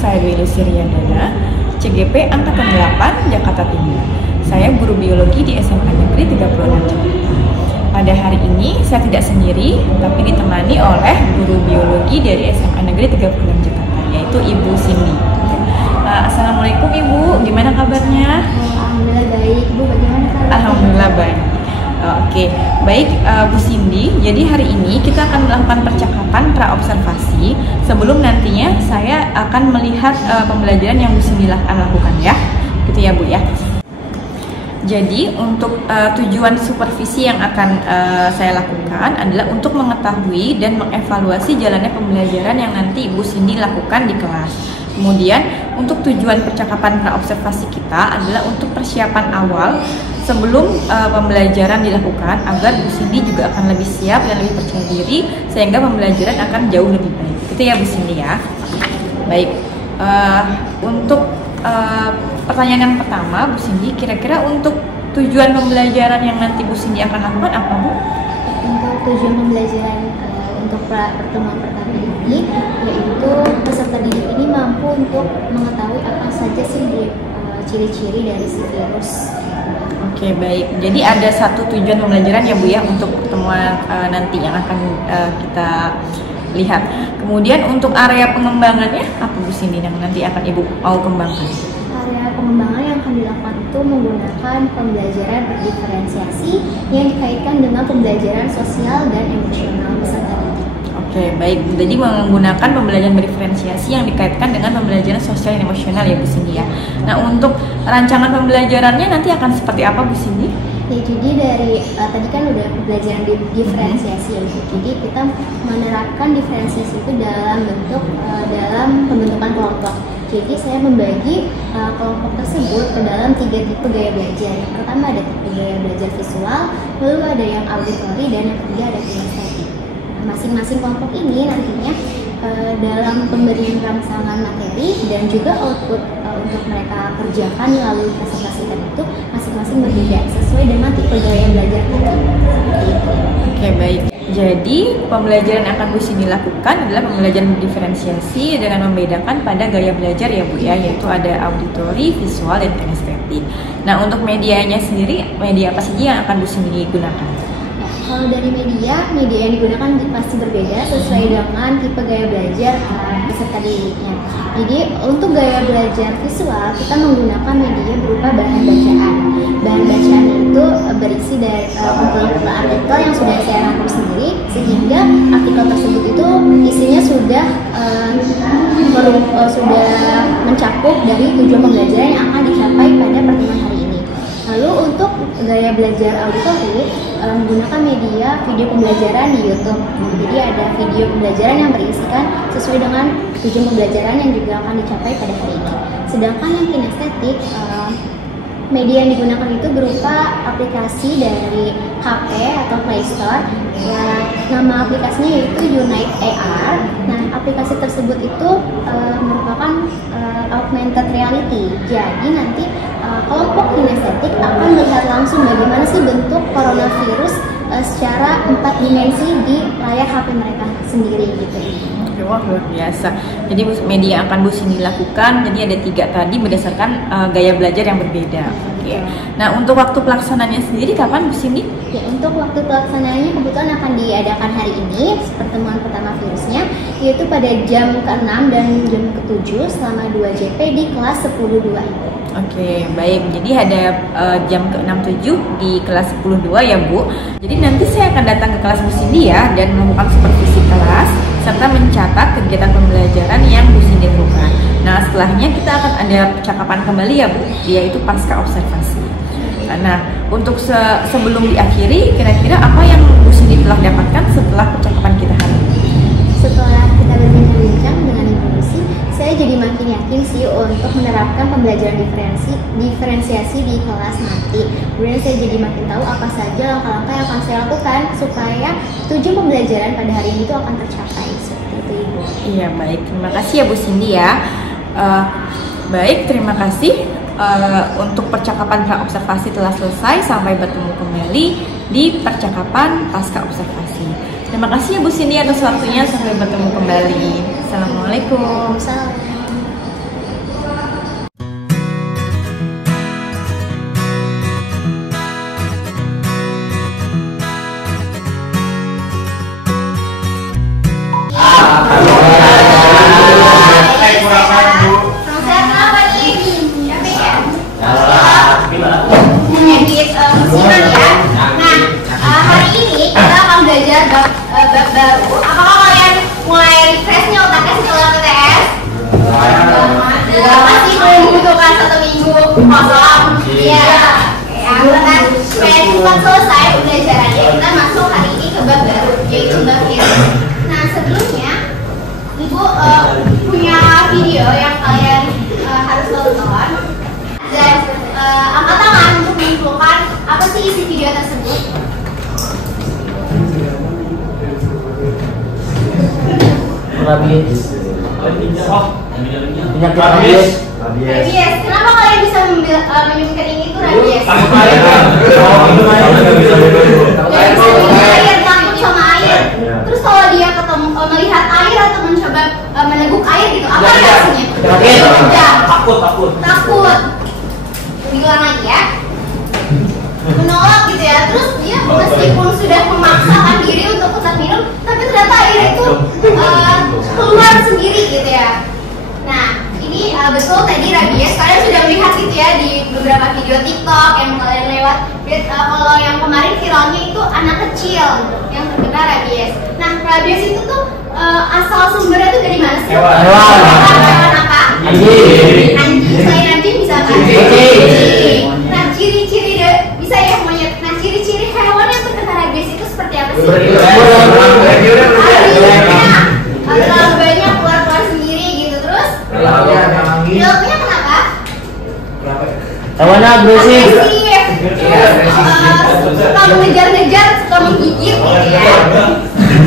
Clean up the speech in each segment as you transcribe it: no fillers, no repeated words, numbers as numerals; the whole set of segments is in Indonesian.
saya Dwi Luciryandana, CGP Angkatan 8, Jakarta Timur. Saya guru biologi di SMA Negeri 36 Jakarta. Pada hari ini saya tidak sendiri, tapi ditemani oleh guru biologi dari SMA Negeri 36 Jakarta, yaitu Ibu Cindy. Assalamualaikum Ibu, gimana kabarnya? Alhamdulillah baik, Ibu bagaimana kabarnya? Alhamdulillah baik. Oke, baik Bu Cindy. Jadi hari ini kita akan melakukan percakapan pra-observasi sebelum nantinya saya akan melihat pembelajaran yang Bu Cindy akan lakukan ya. Gitu ya Bu ya. Jadi untuk tujuan supervisi yang akan saya lakukan adalah untuk mengetahui dan mengevaluasi jalannya pembelajaran yang nanti Bu Cindy lakukan di kelas. Kemudian untuk tujuan percakapan pra-observasi kita adalah untuk persiapan awal sebelum pembelajaran dilakukan agar Bu Cindy juga akan lebih siap dan lebih percaya diri sehingga pembelajaran akan jauh lebih baik. Itu ya Bu Cindy ya. Baik, untuk pertanyaan yang pertama Bu Cindy, kira-kira untuk tujuan pembelajaran yang nanti Bu Cindy akan lakukan apa Bu? Untuk tujuan pembelajaran untuk pertemuan pertama ini, yaitu peserta didik ini mampu untuk mengetahui apa saja sih ciri-ciri dari si virus. Oke baik, jadi ada satu tujuan pembelajaran ya Bu ya untuk pertemuan nanti yang akan kita lihat. Kemudian untuk area pengembangannya apa Bu Cindy yang nanti akan Ibu mau kembangkan? Area pengembangan yang akan dilakukan itu menggunakan pembelajaran berdiferensiasi yang dikaitkan dengan pembelajaran sosial dan emosional peserta didik. Oke baik, jadi menggunakan pembelajaran berdiferensiasi yang dikaitkan dengan pembelajaran sosial dan emosional ya Bu Cindy ya. Nah untuk rancangan pembelajarannya nanti akan seperti apa Bu Cindy? Ya, jadi dari tadi kan udah pembelajaran diferensiasi ya, jadi kita menerapkan diferensiasi itu dalam bentuk dalam pembentukan kelompok. Jadi saya membagi kelompok tersebut ke dalam 3 tipe gaya belajar. Yang pertama ada tipe gaya belajar visual, lalu ada yang auditori, dan yang ketiga ada kinestetik. Masing-masing kelompok ini nantinya dalam pemberian rangsangan materi dan juga output untuk mereka kerjakan melalui presentasi itu masing-masing berbeda sesuai dengan tipe gaya belajar kita. Oke baik. Jadi pembelajaran yang akan Bu Cindy lakukan adalah pembelajaran diferensiasi dengan membedakan pada gaya belajar ya Bu ya, yaitu ada auditori, visual, dan kinestetik. Nah untuk medianya sendiri, media apa saja yang akan Bu Cindy gunakan? Kalau dari media yang digunakan pasti berbeda sesuai dengan tipe gaya belajar peserta didiknya. Jadi untuk gaya belajar visual kita menggunakan media berupa bahan bacaan. Bahan bacaan itu berisi dari kumpulan artikel yang sudah saya rangkum sendiri, sehingga artikel tersebut itu isinya sudah mencakup dari tujuan pembelajaran yang akan dicapai pada pertemuan hari ini. Lalu untuk gaya belajar auditori menggunakan media video pembelajaran di YouTube. Jadi ada video pembelajaran yang berisikan sesuai dengan tujuan pembelajaran yang juga akan dicapai pada hari ini. Sedangkan yang kinestetik, media yang digunakan itu berupa aplikasi dari HP atau Play Store. Ya, nama aplikasinya yaitu Unite AR. Nah, aplikasi tersebut itu merupakan augmented reality. Jadi nanti kelompok kinestetik akan melihat langsung bagaimana sih bentuk coronavirus secara 4 dimensi di layar HP mereka sendiri gitu. Wah luar biasa. Jadi media yang akan Bu Cindy lakukan, jadi ada 3 tadi berdasarkan gaya belajar yang berbeda. Oke. Nah untuk waktu pelaksananya sendiri kapan Bu Cindy? Ya, untuk waktu pelaksanaannya kebetulan akan diadakan hari ini, pertemuan pertama virusnya, yaitu pada jam ke-6 dan jam ke-7 selama 2 JP di kelas 10-2. Oke, baik. Jadi ada jam ke-6-7 di kelas 10-2 ya Bu. Jadi nanti saya akan datang ke kelas Bu Cindy ya dan melakukan supervisi kelas serta mencatat kegiatan pembelajaran yang Bu Cindy lakukan. Nah setelahnya kita akan ada percakapan kembali ya Bu, yaitu pasca observasi. Nah untuk sebelum diakhiri, kira-kira apa yang Bu Cindy telah dapatkan setelah percakapan kita hari ini? Setelah kita berbincang-bincang dengan Ibu Lucy, saya jadi makin yakin sih untuk menerapkan pembelajaran diferensiasi di kelas nanti. Kemudian saya jadi makin tahu apa saja langkah-langkah yang akan saya lakukan supaya tujuan pembelajaran pada hari ini itu akan tercapai. Seperti itu Ibu. Iya baik, terima kasih ya Bu Cindy ya. Baik, terima kasih. Untuk percakapan pra-observasi telah selesai. Sampai bertemu kembali di percakapan pasca observasi. Terima kasih ya Bu Cindy atas waktunya. Sampai bertemu kembali. Assalamualaikum. Waalaikumsalam. musiman ya. Nah, hari ini kita akan belajar bab baru. Apakah kalian mulai refresh nih otaknya setelah TTS? Masih membutuhkan 1 minggu kosong. Iya. Karena supaya cepat selesai pembelajarannya, kita masuk hari ini ke bab baru, yaitu bab virus. Nah, sebelumnya Ibu punya video yang kalian harus tonton dan angkat tangan untuk menentukan apa sih isi video tersebut. Rabies. Penyakit rabies. Rabies. Kenapa kalian bisa menyebutkan ini itu rabies? Air, takut sama air. Terus kalau dia ketemu melihat air atau mencoba meneguk air gitu, apa reaksinya? Takut. Diulang lagi ya. Menolak gitu ya. Terus dia meskipun sudah memaksakan diri untuk tetap minum, tapi ternyata air itu keluar sendiri gitu ya. Nah, ini betul tadi rabies. Kalian sudah melihat gitu ya di beberapa video TikTok yang kalian lewat. Kalau yang kemarin viralnya itu anak kecil yang terkena rabies. Nah, rabies itu tuh asal sumbernya tuh dari mana sih? Hewan apa? Anjing. Selain anjing bisa apa? Nah, ciri-ciri bisa ya monyet. Nah, ciri-ciri hewan yang terkena rabies itu seperti apa sih? Terlalu banyak keluar sendiri gitu. Terus pilotnya kenapa? Hewannya agresif. Suka mengejar-ngejar, suka menggigit gitu ya.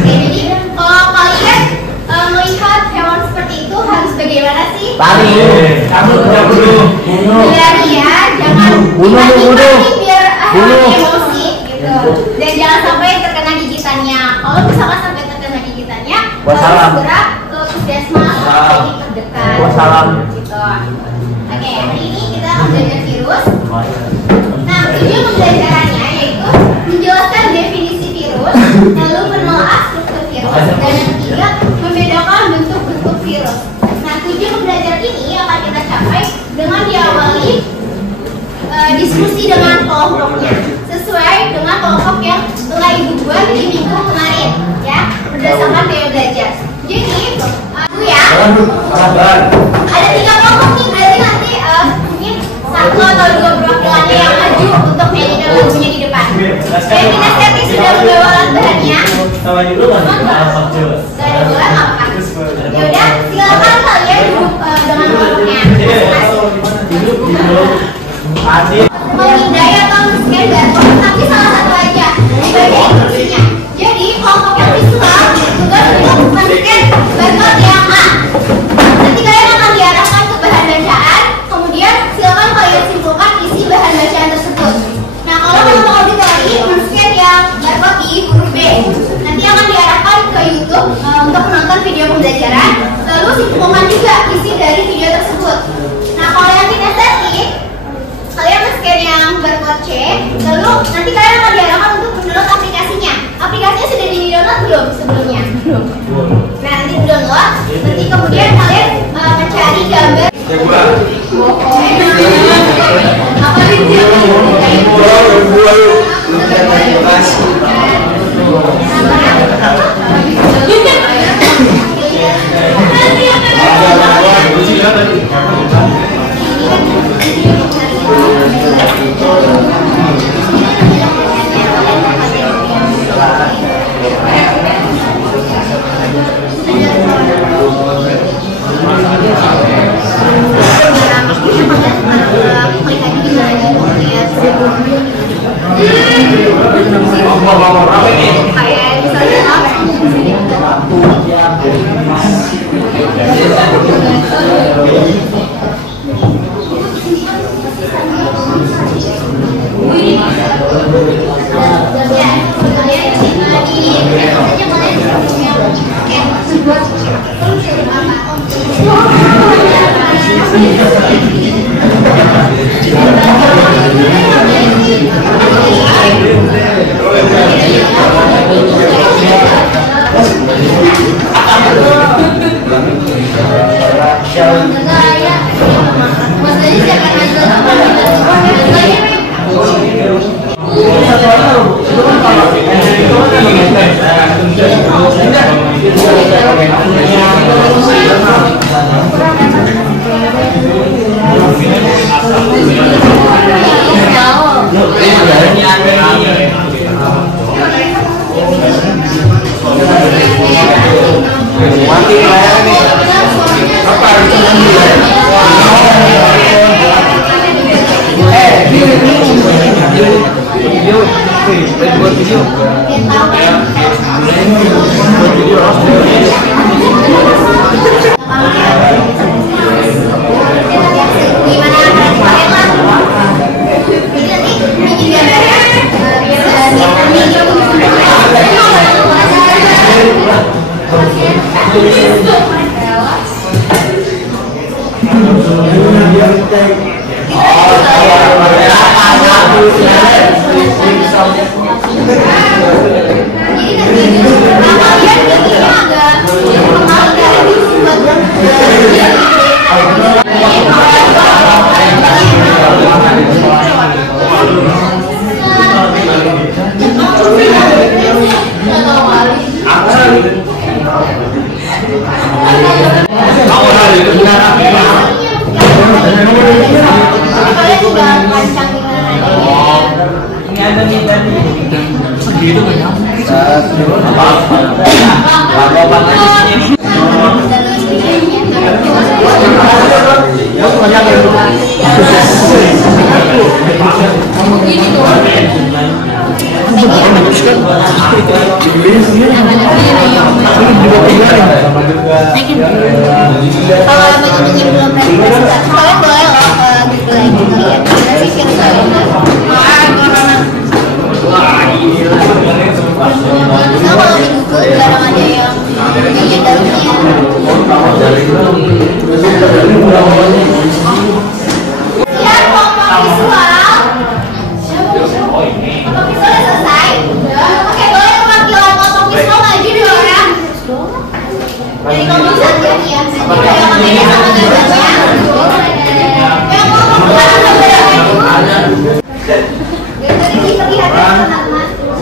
Jadi kalau kalian melihat hewan seperti itu harus bagaimana sih? Lari. Hindari ya, jangan panik biar emosi gitu. Dan jangan sampai terkena gigitannya. Kalau misalkan sampai terkena gigitannya, harus segera ke puskesmas atau klinik terdekat. Gitu. Oke, hari ini kita akan belajar virus. Nah, tujuan pembelajarannya yaitu menjelaskan definisi virus, lalu menelaah struktur virus, dan yang ketiga membedakan bentuk-bentuk virus. Nah, tujuan pembelajaran ini akan kita capai dengan diawali diskusi dengan kelompoknya sesuai dengan kelompok yang telah Ibu buat di minggu kemarin ya, berdasarkan gaya belajar. Jadi, Bu ya, ada 3 kelompok nih, berarti nanti mungkin 1 atau 2 perwakilannya yang maju untuk nyanyikan lagunya di depan. Dan kita setting sudah membawa alat bahannya. Gak ada bola, nggak apa-apa. Yaudah, silakan kalian dengan kelompoknya. Memindai atau men-scan barcode, tapi salah satu aja sebagai instruksinya. Jadi kelompok yang visual tugas untuk men-scan barcode yang A. Nanti kalian akan diarahkan ke bahan bacaan, kemudian silakan kalian simpulkan isi bahan bacaan tersebut. Nah, kalau kelompok auditori men-scan yang barcode di huruf B, nanti akan diarahkan ke YouTube untuk menonton video pembelajaran, lalu simpulkan juga isi dari video tersebut. Nah, kalau yang kinestetik, kalian men-scan yang barcode C, lalu nanti kalian akan diarahkan untuk mendownload aplikasinya. Aplikasinya sudah di-download belum sebelumnya? Belum. Nah, nanti di-download, nanti kemudian kalian mencari gambar. Apa itu?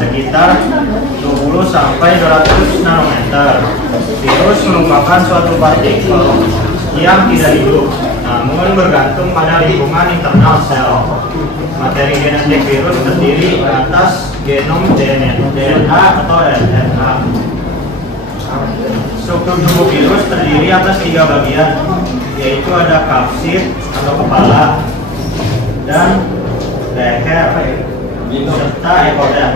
Sekitar 20 sampai 200 nanometer. Virus merupakan suatu partikel yang tidak hidup, namun bergantung pada lingkungan internal sel. Materi genetik virus terdiri atas genom DNA atau RNA. Struktur tubuh virus terdiri atas 3 bagian, yaitu ada kapsid atau kepala dan leher serta ekoder.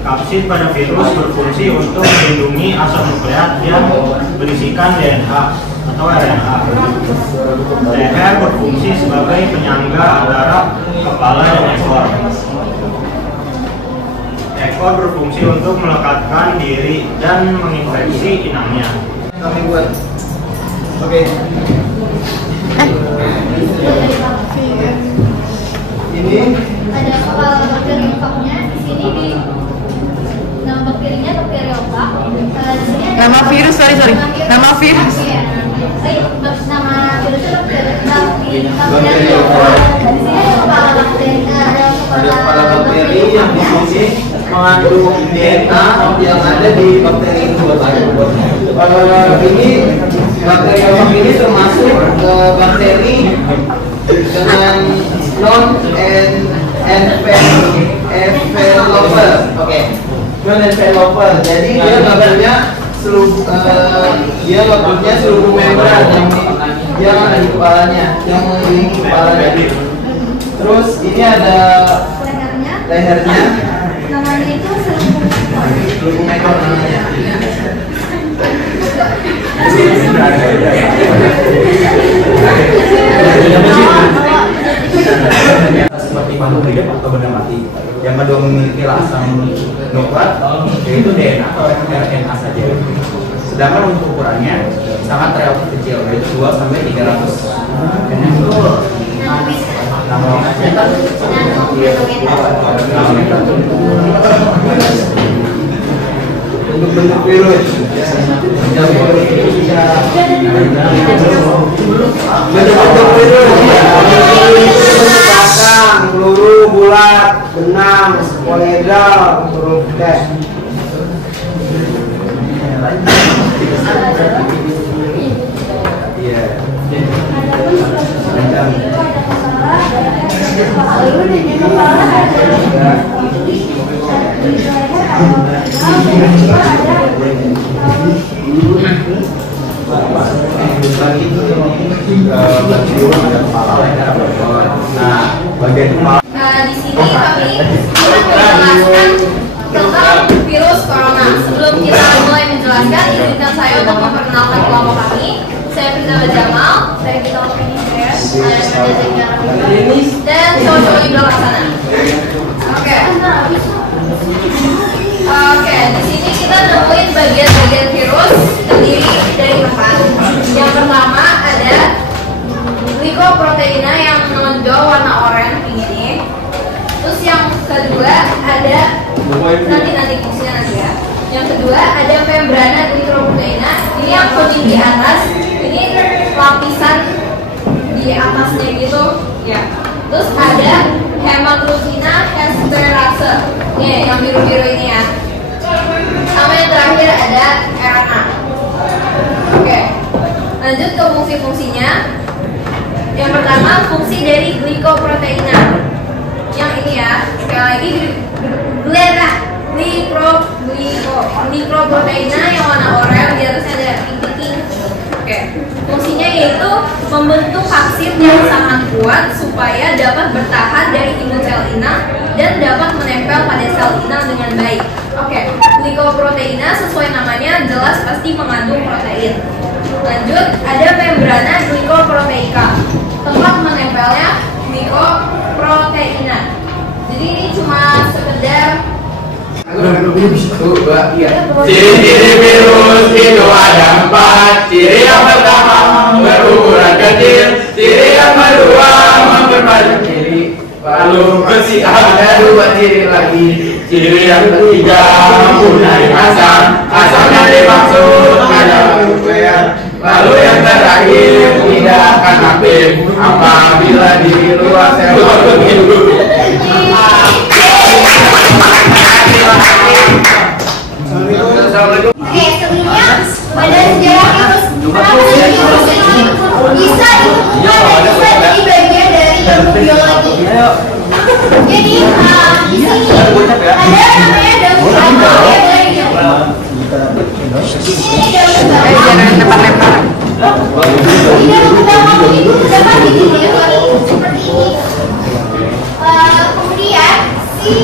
Kapsid pada virus berfungsi untuk melindungi asam nukleat yang berisikan DNA atau RNA. Leher berfungsi sebagai penyangga antara kepala dan ekor. Ekor berfungsi untuk melekatkan diri dan menginfeksi inangnya. Kami buat. Oke. Ini ada kepala bakteri otaknya di sini di nama bakterinya bakteri otak. Di sini ada Nama virus, sorry. Nama virus. Iya. Nama virusnya bakteri otak. Dan di sini ada kepala bakteri. ada kepala bakteri yang di sini mengandung DNA yang ada di bakteri itu. Ini bakteri otak ini termasuk bakteri dengan non enveloper. Oke. Non enveloper. Jadi dia gambarnya seluruh membran yang ada di kepalanya, yang mengelilingi kepalanya. Terus ini ada lehernya. Namanya itu Seluruh ekor namanya. Seperti makhluk hidup atau benda mati. Yang kedua memiliki asam nukleat, yaitu DNA atau RNA saja. Sedangkan untuk ukurannya sangat relatif kecil, yaitu 2 sampai 300 nanometer. Untuk bentuk virus, bentuk virus merupakan Jenderal huruf D. Iya. Nah, bagian kepala. Di sini kami menjelaskan tentang virus corona. Sebelum kita mulai menjelaskan, izinkan saya untuk memperkenalkan kelompok kami. Saya Firza Jamal, saya kita dan cowok-cowok di belakang sana. Oke, di sini kita nemuin bagian-bagian virus terdiri dari 4. Yang pertama ada glikoproteina yang menonjol warna oranye ini. Terus yang kedua ada nanti fungsinya nanti ya. Yang kedua ada membrana glikoproteina. Ini yang kuning di atas. Ini lapisan di atasnya gitu ya. Terus ada hemaglobina esterase. Nih yang biru-biru ini ya. Sama yang terakhir ada RNA. Oke. Lanjut ke fungsi-fungsinya. Yang pertama fungsi dari glikoproteina. Yang ini ya, sekali lagi glikoproteina yang warna oranye, di atasnya ada titik. Oke. Fungsinya yaitu membentuk vaksin yang sangat kuat supaya dapat bertahan dari imun sel inang dan dapat menempel pada sel inang dengan baik. Oke. Glikoproteina sesuai namanya jelas pasti mengandung protein. Lanjut, ada membrana glikoproteika. Tempat menempelnya glikoproteina. Jadi ini cuma sekedar Ciri-ciri virus itu ada 4. Ciri yang pertama berukuran kecil. Ciri yang kedua memperbanyak ciri. Lalu bersih ada 2 ciri lagi. Ciri yang ketiga mempunyai asam. Asamnya dimaksud ada UVR. Lalu yang terakhir tidak akan aktif apabila di luar sel tubuh. Oke, sebelumnya pada sejarah virus, kenapa sih virus ini bisa ditemukan dan bisa jadi bagian dari ilmu biologi? Jadi di sini ada namanya daun bawang ya, boleh dilihat. Di sini daun bawang. Di daun bawang itu terdapat titik seperti ini. Kemudian si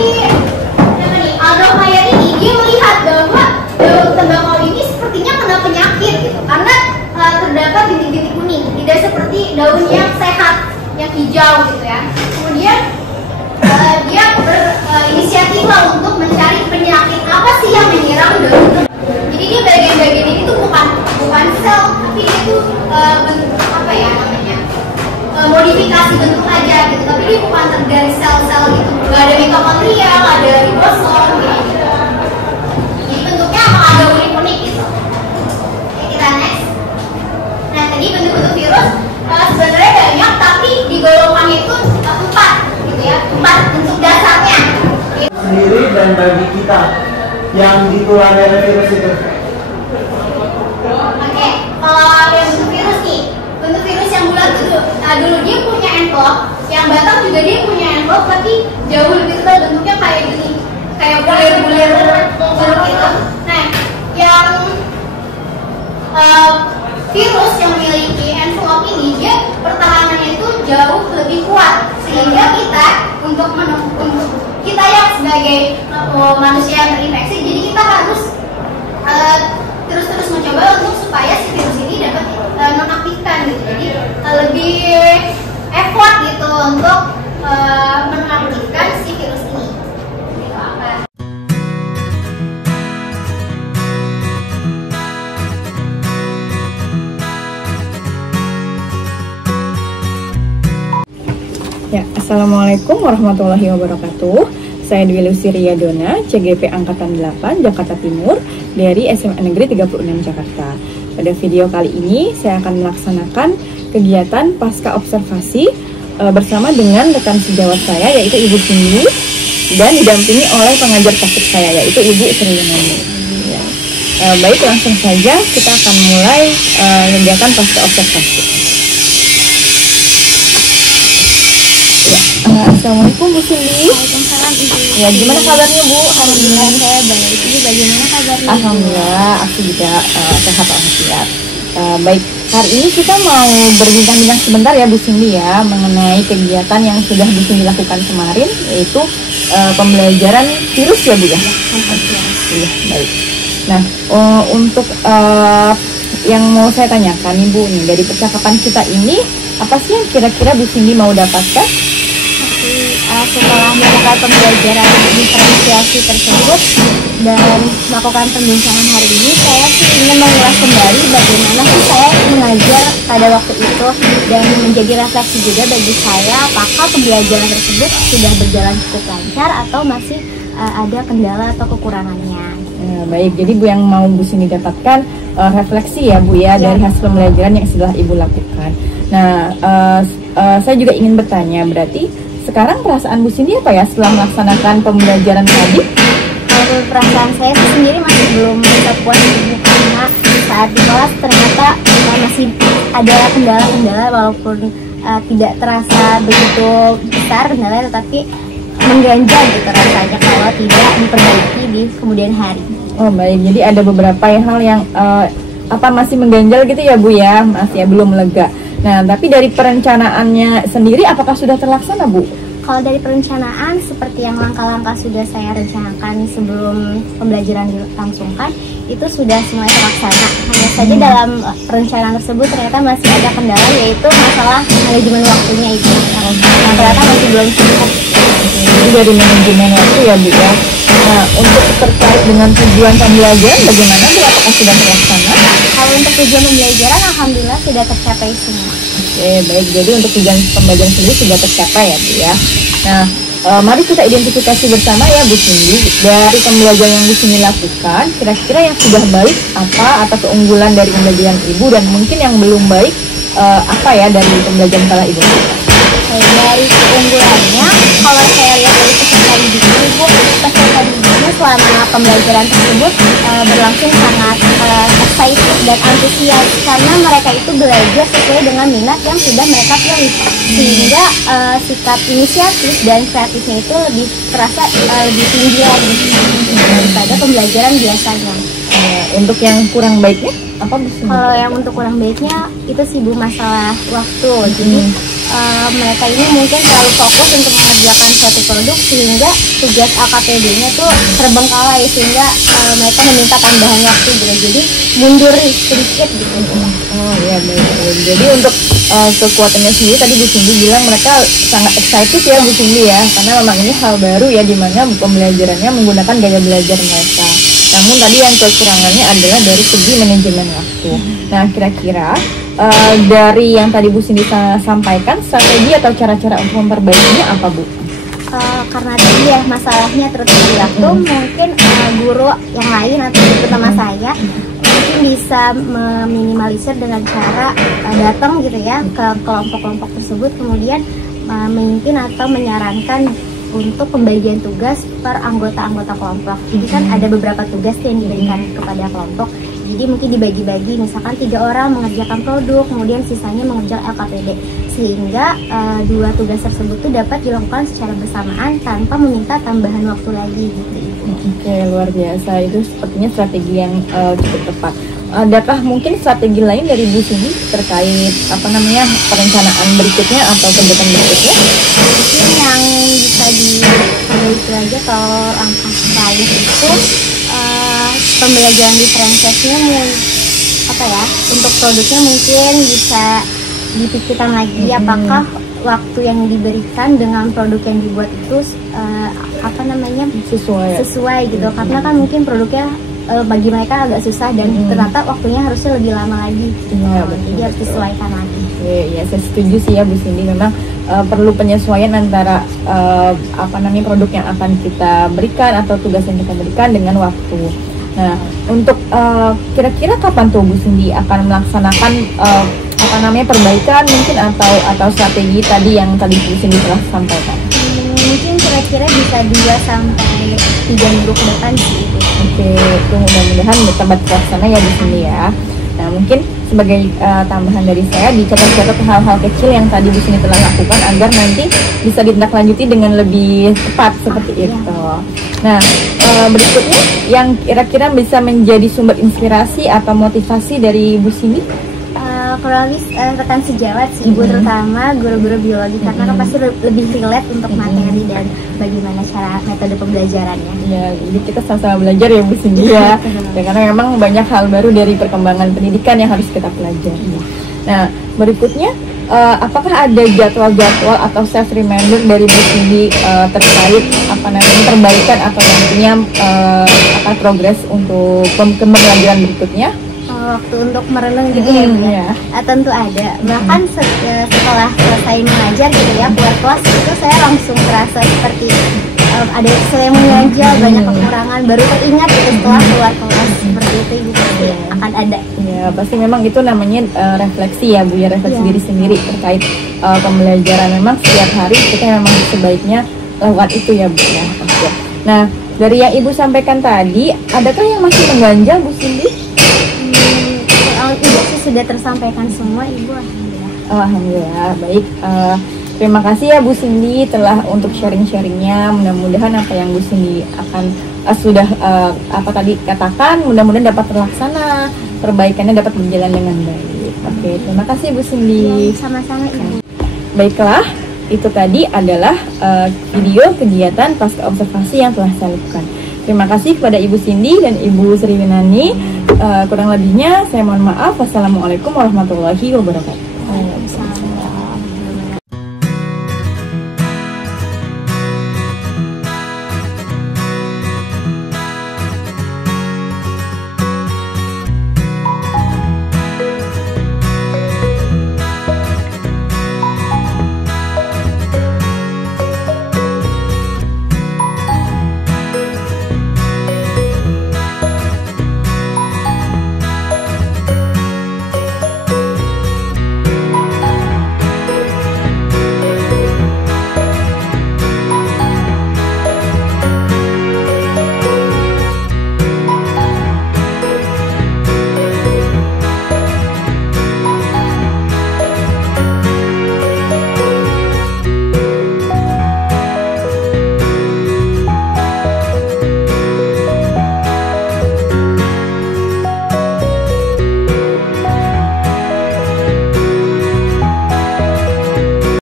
Aldrich ini dia melihat bahwa daun tembakau ini sepertinya kena penyakit gitu, karena terdapat titik-titik kuning, tidak seperti daun yang sehat yang hijau gitu ya. Kemudian dia berinisiatif lah untuk mencari penyakit apa sih yang menyerang daun itu. Jadi dia bagian-bagian ini tuh bukan sel, tapi dia tuh apa ya namanya, modifikasi bentuk aja gitu, tapi dia bukan dari sel-sel gitu, nggak ada mitokondria, nggak ada ribosom gitu. Jadi bentuknya emang agak unik-unik gitu. Oke, kita next. Nah tadi bentuk-bentuk virus sebenarnya banyak, tapi digolongkannya itu 4 gitu ya, 4 bentuk dasarnya. Sendiri dan bagi kita yang ditulari oleh virus itu. Oke, kalau yang bentuk virus nih, bentuk virus yang bulat dulu. Nah dulu dia punya envelope, yang batang juga dia punya envelope, tapi jauh lebih tebal, bentuknya kayak gini, kayak bulir-bulir gitu. Nah, yang virus yang memiliki envelope ini, dia pertahanannya itu jauh lebih kuat, sehingga kita untuk kita yang sebagai manusia yang terinfeksi, jadi kita harus terus-terus mencoba untuk supaya si virus ini dapat nonaktifkan gitu. Jadi lebih effort gitu untuk menonaktifkan si virus ini. Gitu apa? Ya, Assalamualaikum warahmatullahi wabarakatuh. Saya Dwi Lucy Riyadona, CGP Angkatan 8, Jakarta Timur, dari SMA Negeri 36 Jakarta. Pada video kali ini, saya akan melaksanakan kegiatan pasca observasi bersama dengan rekan sejawat saya, yaitu Ibu Cindy. dan didampingi oleh pengajar praktik saya, yaitu Ibu Sri Yunani. Ya. Baik, langsung saja kita akan mulai kegiatan pasca observasi. Ya. Assalamualaikum Bu Cindy. Waalaikumsalam Ibu. Ya, gimana kabarnya Bu? Alhamdulillah saya baik. Ibu bagaimana kabarnya? Alhamdulillah, aku juga sehat walafiat. Baik, hari ini kita mau berbincang-bincang sebentar ya Bu Cindy ya, mengenai kegiatan yang sudah Bu Cindy lakukan kemarin, yaitu pembelajaran virus ya Bu ya? Iya, baik. Nah, untuk yang mau saya tanyakan nih Bu, nih, dari percakapan kita ini, apa sih yang kira-kira Bu Cindy mau dapatkan? Setelah melakukan pembelajaran diferensiasi tersebut dan melakukan pembincangan hari ini, saya sih ingin mengulas kembali bagaimana sih saya mengajar pada waktu itu, dan menjadi refleksi juga bagi saya apakah pembelajaran tersebut sudah berjalan cukup lancar atau masih ada kendala atau kekurangannya. Baik, jadi Bu yang mau Bu Cindy dapatkan refleksi ya Bu ya, dari hasil pembelajaran yang sudah Ibu lakukan. Nah, saya juga ingin bertanya, berarti sekarang perasaan Bu Cindy apa ya setelah melaksanakan pembelajaran tadi? Kalau perasaan saya sendiri masih belum puas karena saat di kelas ternyata masih ada kendala-kendala, walaupun tidak terasa begitu besar kendala, tetapi mengganjal gitu rasanya kalau tidak diperbaiki di kemudian hari. Oh baik, jadi ada beberapa hal yang masih mengganjal gitu ya Bu ya, masih ya belum lega. Nah, tapi dari perencanaannya sendiri apakah sudah terlaksana Bu? Kalau dari perencanaan, seperti yang langkah-langkah sudah saya rencanakan sebelum pembelajaran dilangsungkan, itu sudah semuanya terlaksana. Hanya saja dalam perencanaan tersebut ternyata masih ada kendala, yaitu masalah manajemen waktunya itu. Nah, ternyata masih belum cukup. Jadi dari manajemen waktu ya Bu ya. Nah, untuk terkait dengan tujuan pembelajaran bagaimana Bu? Apakah sudah terlaksana? Kalau untuk tujuan pembelajaran, alhamdulillah sudah tercapai semua. Oke, baik. Jadi untuk tujuan pembelajaran sendiri sudah tercapai ya Bu ya. Nah, mari kita identifikasi bersama ya Bu Cindy, dari pembelajaran yang Bu Cindy lakukan, kira-kira yang sudah baik apa atau keunggulan dari pembelajaran Ibu, dan mungkin yang belum baik apa ya dari pembelajaran telah Ibu lakukan? Dari keunggulannya, kalau saya lihat dari peserta didiknya, Ibu, peserta didiknya selama pembelajaran tersebut berlangsung sangat excited dan antusias, karena mereka itu belajar sesuai dengan minat yang sudah mereka pilih, sehingga sikap inisiatif dan kreatifnya itu lebih terasa lebih tinggi lagi daripada pembelajaran biasanya. Untuk yang kurang baiknya apa Bu Cindy? Kalau yang untuk kurang baiknya itu sih Bu, masalah waktu. Jadi mereka ini mungkin terlalu fokus untuk mengerjakan suatu produk, sehingga tugas AKPD-nya tuh terbengkalai, sehingga mereka meminta tambahan waktu gitu. Jadi mundur sedikit gitu. Oh iya, baik. Jadi untuk kekuatannya sendiri tadi Bu Cindy bilang mereka sangat excited ya Bu Cindy ya, karena memang ini hal baru ya, dimana pembelajarannya menggunakan gaya belajar mereka. Namun tadi yang kekurangannya adalah dari segi manajemen waktu. Nah, kira-kira dari yang tadi Bu Cindy sampaikan, strategi atau cara-cara untuk memperbaikinya apa Bu? Karena tadi ya masalahnya terutama di waktu, mungkin guru yang lain atau terutama saya mungkin bisa meminimalisir dengan cara datang gitu ya ke kelompok-kelompok tersebut, kemudian memimpin atau menyarankan untuk pembagian tugas per anggota-anggota kelompok. Jadi kan ada beberapa tugas yang diberikan kepada kelompok. Jadi mungkin dibagi-bagi, misalkan 3 orang mengerjakan produk, kemudian sisanya mengerjakan LKPD, sehingga 2 tugas tersebut itu dapat dilakukan secara bersamaan tanpa meminta tambahan waktu lagi gitu. Oke, luar biasa. Itu sepertinya strategi yang cukup tepat. Adakah mungkin strategi lain dari Bu Cindy terkait perencanaan berikutnya atau kegiatan berikutnya? Mungkin yang bisa diperbaiki lagi kalau langkah lain itu pembelajaran diferensiasinya untuk produknya mungkin bisa dipikirkan lagi apakah waktu yang diberikan dengan produk yang dibuat itu sesuai gitu, karena kan mungkin produknya bagi mereka agak susah dan ternyata waktunya harusnya lebih lama lagi. Jadi harus disesuaikan lagi. Ya, saya setuju sih ya Bu Cindy, memang perlu penyesuaian antara produk yang akan kita berikan atau tugas yang kita berikan dengan waktu. Nah, untuk kira-kira kapan tuh Bu Cindy akan melaksanakan perbaikan mungkin atau strategi tadi yang tadi Bu Cindy telah sampaikan? Mungkin kira-kira bisa 2-3 minggu ke depan sih. Oke, itu mudah-mudahan tepat terlaksana ya di sini ya. Nah, mungkin sebagai tambahan dari saya, dicatat-catat hal-hal kecil yang tadi Bu Cindy telah lakukan agar nanti bisa ditindaklanjuti dengan lebih tepat seperti itu. Nah, berikutnya yang kira-kira bisa menjadi sumber inspirasi atau motivasi dari Bu Cindy? Kurang lebih rekan sejawat sih Ibu, terutama guru-guru biologi karena kan pasti lebih relate untuk materi dan bagaimana cara metode pembelajarannya. Ya, jadi kita sama-sama belajar ya Bu Cindy ya. Ya, karena memang banyak hal baru dari perkembangan pendidikan yang harus kita pelajari. Nah, berikutnya apakah ada jadwal-jadwal atau self reminder dari Bu Cindy terkait perbaikan atau nantinya akan progres untuk pembelajaran berikutnya? Waktu untuk merenung gitu ya Bu ya? Tentu ada. Bahkan setelah selesai mengajar gitu ya, keluar kelas itu saya langsung merasa seperti ada saya mengajal banyak kekurangan, baru teringat gitu setelah keluar kelas seperti itu gitu akan ada. Ya, pasti memang itu namanya refleksi ya Bu ya, refleksi diri sendiri terkait pembelajaran. Memang setiap hari kita memang sebaiknya lakukan itu ya Bu ya. Oke. Nah, dari yang Ibu sampaikan tadi, adakah yang masih mengganjal Bu Cindy? Ibu sih sudah tersampaikan semua Ibu, alhamdulillah. Alhamdulillah, baik. Terima kasih ya Bu Cindy telah untuk sharing-sharingnya. Mudah-mudahan apa yang Bu Cindy akan sudah tadi katakan, mudah-mudahan dapat terlaksana, perbaikannya dapat berjalan dengan baik. Oke, terima kasih Bu Cindy. Sama-sama Ibu. Baiklah, itu tadi adalah video kegiatan pasca observasi yang telah saya lakukan. Terima kasih kepada Ibu Cindy dan Ibu Sri Winani. Kurang lebihnya saya mohon maaf. Wassalamualaikum warahmatullahi wabarakatuh.